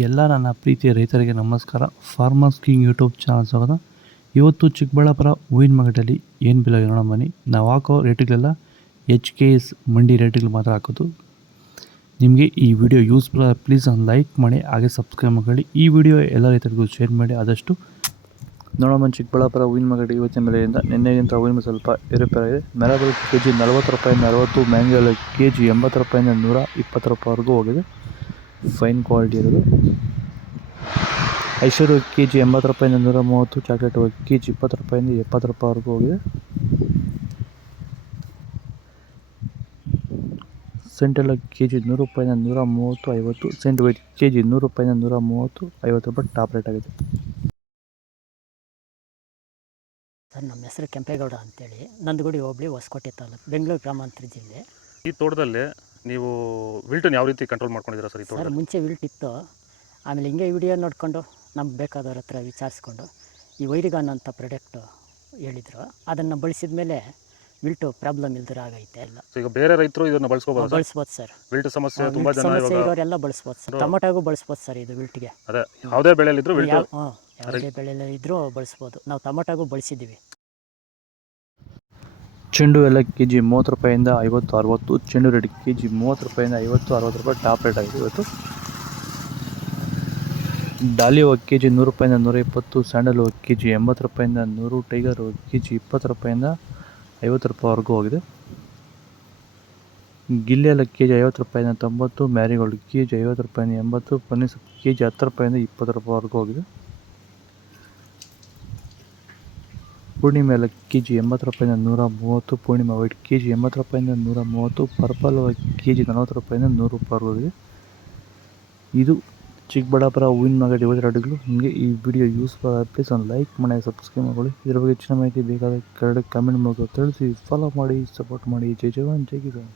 ಎಲ್ಲ ನನ್ನ ಪ್ರೀತಿಯ ರೈತರಿಗೆ ನಮಸ್ಕಾರ. ಫಾರ್ಮರ್ಸ್ ಕಿಂಗ್ ಯೂಟ್ಯೂಬ್ ಚಾನಲ್ ಸ್ವಾಗತ. ಇವತ್ತು ಚಿಕ್ಕಬಳ್ಳಾಪುರ ಹೂವಿನ ಮಾರ್ಕೆಟಲ್ಲಿ ಏನು ಬೆಲೆ ನೋಡೋಣ ಬನ್ನಿ. ನಾವು ಹಾಕೋ ರೇಟ್ಗಳೆಲ್ಲ HKS ಮಂಡಿ ರೇಟ್ಗಳು ಮಾತ್ರ ಹಾಕೋದು. ನಿಮಗೆ ಈ ವಿಡಿಯೋ ಯೂಸ್ಫುಲ್ ಪ್ಲೀಸ್ ಒಂದು ಲೈಕ್ ಮಾಡಿ, ಹಾಗೆ ಸಬ್ಸ್ಕ್ರೈಬ್ ಮಾಡಿ. ಈ ವಿಡಿಯೋ ಎಲ್ಲ ರೈತರಿಗೂ ಶೇರ್ ಮಾಡಿ ಆದಷ್ಟು. ನೋಡೋಣ ಚಿಕ್ಕಬಳ್ಳಾಪುರ ಹೂವಿನ ಮಾರ್ಕೆಟ್ ಇವತ್ತಿನ ಬೆಲೆಯಿಂದ ನಿನ್ನೆಗಿಂತ ಹೂವಿನ ಸ್ವಲ್ಪ ಏರುಪೇರಾಗಿದೆ. ಮೆರಬಲ್ ಕೆಜಿ 40 ರೂಪಾಯಿಂದ 60, ಮ್ಯಾಂಗಲ್ ಕೆಜಿ 80 ರೂಪಾಯಿಂದ 120 ರೂಪಾಯಿವರೆಗೂ ಹೋಗಿದೆ. ಫೈನ್ ಕ್ವಾಲಿಟಿ ಇರೋದು. ಐಶ್ವರ್ಯ ಕೆಜಿ 80 ರೂಪಾಯಿಂದ 130, ಚಾಕ್ಲೇಟ್ ಕೆಜಿ 20 ರೂಪಾಯಿಂದ 70 ರೂಪಾಯಿವರೆಗೂ ಹೋಗಿದೆ. ಸೆಂಟೆಲ್ಲ ಕೆಜಿ 100 ರೂಪಾಯಿಂದ 130, 50. ಸೆಂಟ್ ವೈಟ್ ಕೆಜಿ 100 ರೂಪಾಯಿಂದ 130, 50 ರೂಪಾಯಿ ಟಾಪ್ ರೇಟ್ ಆಗಿದೆ. ಸರ್, ನಮ್ಮ ಹೆಸರು ಕೆಂಪೇಗೌಡ ಅಂತೇಳಿ, ನಂದಗುಡಿ ಹೋಬಳಿ, ಹೊಸಕೋಟೆ ತಾಲೂಕು, ಬೆಂಗಳೂರು ಗ್ರಾಮಾಂತರ ಜಿಲ್ಲೆ. ಈ ತೋಟದಲ್ಲಿ ನೀವು ವಿಲ್ಟನ್ನು ಯಾವ ರೀತಿ ಕಂಟ್ರೋಲ್ ಮಾಡ್ಕೊಂಡಿದ್ದೀರಾ ಸರ್? ಈ ಸರ್, ಮುಂಚೆ ವಿಲ್ಟ್ ಇತ್ತು. ಆಮೇಲೆ ಹಿಂಗೆ ವಿಡಿಯೋ ನೋಡಿಕೊಂಡು ನಮ್ಗೆ ಬೇಕಾದವ್ರ ಹತ್ರ ವಿಚಾರಿಸ್ಕೊಂಡು ಈ ವೈರಿಗಾನ್ ಅಂತ ಪ್ರಾಡಕ್ಟು ಹೇಳಿದರು. ಅದನ್ನು ಬಳಸಿದ ಮೇಲೆ ವಿಲ್ಟು ಪ್ರಾಬ್ಲಮ್ ಇಲ್ದಿರ ಆಗೈತೆ ಎಲ್ಲ. ಈಗ ಬೇರೆ ರೈತರು ಇದನ್ನು ಬಳಸ್ಬೋದು ಸರ್. ವಿಲ್ಟ್ ಸಮಸ್ಯೆ ತುಂಬ ಜನ ಇರೋರೆಲ್ಲ ಬಳಸ್ಬೋದು ಸರ್. ಟೊಮೊಟೊಗೂ ಬಳಸ್ಬೋದು ಸರ್ ಇದು ವಿಲ್ಟ್ಗೆ. ಅದೇ ಯಾವುದೇ ಬೆಳೆಯಲ್ಲಿದ್ದರೂ ವಿಲ್ಟ್ ಯಾವುದೇ ಬೆಳೆಯಲ್ಲಿ ಇದ್ರೂ ಬಳಸ್ಬೋದು. ನಾವು ಟೊಮೊಟೊಗೂ ಬಳಸಿದ್ದೀವಿ. ಚೆಂಡು ಎಲ್ಲ ಕೆಜಿ 30 ರೂಪಾಯಿಂದ 50, 60. ಚೆಂಡು ರೇಟ್ ಕೆಜಿ 30 ರೂಪಾಯಿಂದ 50, 60 ರೂಪಾಯಿ ಟಾಪ್ ರೇಟ್ ಆಗಿದೆ ಇವತ್ತು. ಡಾಲಿ ಹೂವು ಕೆಜಿ 100 ರೂಪಾಯಿಂದ 120, ಸ್ಯಾಂಡಲ್ ಹೂವು ಕೆಜಿ 80 ರೂಪಾಯಿಂದ 100, ಟೈಗರ್ ಹೂವು ಕೆಜಿ 20 ರೂಪಾಯಿಂದ 50 ರೂಪಾಯಿವರೆಗೂ ಹೋಗಿದೆ. ಗಿಲ್ಲಿ ಎಲ್ಲ ಕೆಜಿ 50 ರೂಪಾಯಿಂದ 90, ಮ್ಯಾರಿಗೋಲ್ಡ್ ಕೆಜಿ 50 ರೂಪಾಯಿಂದ 80, ಪನ್ನೀರ್ ಕೆಜಿ 10 ರೂಪಾಯಿಂದ 20 ರೂಪಾಯಿವರೆಗೂ ಹೋಗಿದೆ. ಪೂರ್ಣಿಮೆ ಎಲ್ಲ ಕೆಜಿ 80 ರೂಪಾಯಿಂದ 130, ಪೂರ್ಣಿಮಾ ವೈಟ್ ಕೆಜಿ 80 ರೂಪಾಯಿಂದ 130, ಪರ್ಪಲ್ ಕೆಜಿ 40 ರೂಪಾಯಿಂದ 100 ರೂಪಾಯಿವರೆಗೂ ಹೋಗಿದೆ. ಇದು ಚಿಕ್ಕಬಳ್ಳಾಪುರ ಹೂವಿನ ಮಾರ್ಕೆಟ್ ಇವತ್ತು ರೇಟ್ಗಳು. ನಿಮಗೆ ಈ ವಿಡಿಯೋ ಯೂಸ್ಫುಲ್ ಪ್ಲೀಸ್ ಒಂದು ಲೈಕ್ ಮಾಡಿ, ಸಬ್ಸ್ಕ್ರೈಬ್ ಮಾಡಿ. ಇದರ ಬಗ್ಗೆ ಹೆಚ್ಚಿನ ಮಾಹಿತಿ ಬೇಕಾದ ಕೆಳಗಡೆ ಕಮೆಂಟ್ ಮೂಲಕ ತಿಳಿಸಿ, ಫಾಲೋ ಮಾಡಿ, ಸಪೋರ್ಟ್ ಮಾಡಿ. ಜೈ ಜವಾನ್, ಜೈ ಕಿಸಾನ್.